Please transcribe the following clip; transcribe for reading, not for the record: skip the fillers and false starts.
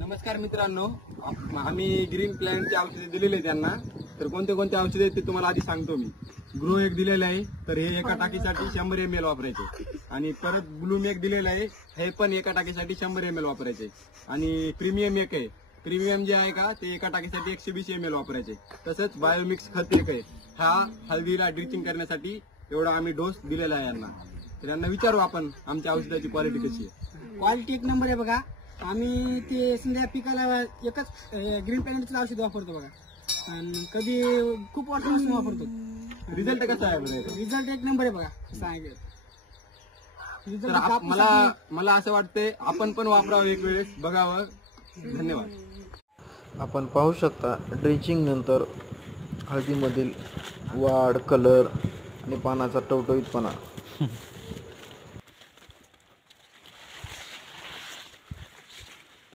नमस्कार मित्रांनो, आम्ही ग्रीन प्लॅनचे औषधे दिलेले आहे त्यांना. तर कोणते कोणते औषधे आहेत ते तुम्हाला आधी सांगतो मी. ग्रो एक दिलेलं आहे, तर हे एका टाकीसाठी 100 ml वापरायचे. आणि परत ब्लूम एक दिलेलं आहे, हे पण एका टाकीसाठी 100 ml वापरायचे. आणि प्रीमियम एक आहे, प्रीमियम जे आहे का ते एका टाकीसाठी 120 ml वापरायचे. तसंच बायोमिक्स खत एक आहे, हा हळदीला ड्रिचिंग करण्यासाठी एवढा आम्ही डोस दिलेला आहे यांना. तर यांना विचारू आपण आमच्या औषधाची क्वालिटी कशी आहे. क्वालिटी एक नंबर आहे बघा. आम्ही ते समजा पिकाला एकच ग्रीन प्लॅनेटचं औषध वापरतो बघा, आणि कधी खूप वर्षापासून वापरतो. रिझल्ट कसा आहे बरं? रिझल्ट एक नंबर आहे बघा. सांगेल तर मला असं वाटतंय आपण पण वापरावं, एक वेळेस बघावं. धन्यवाद. आपण पाहू शकता ड्रिचिंग नंतर हळदीमधील वाढ, कलर आणि पानाचा टवटवीतपणा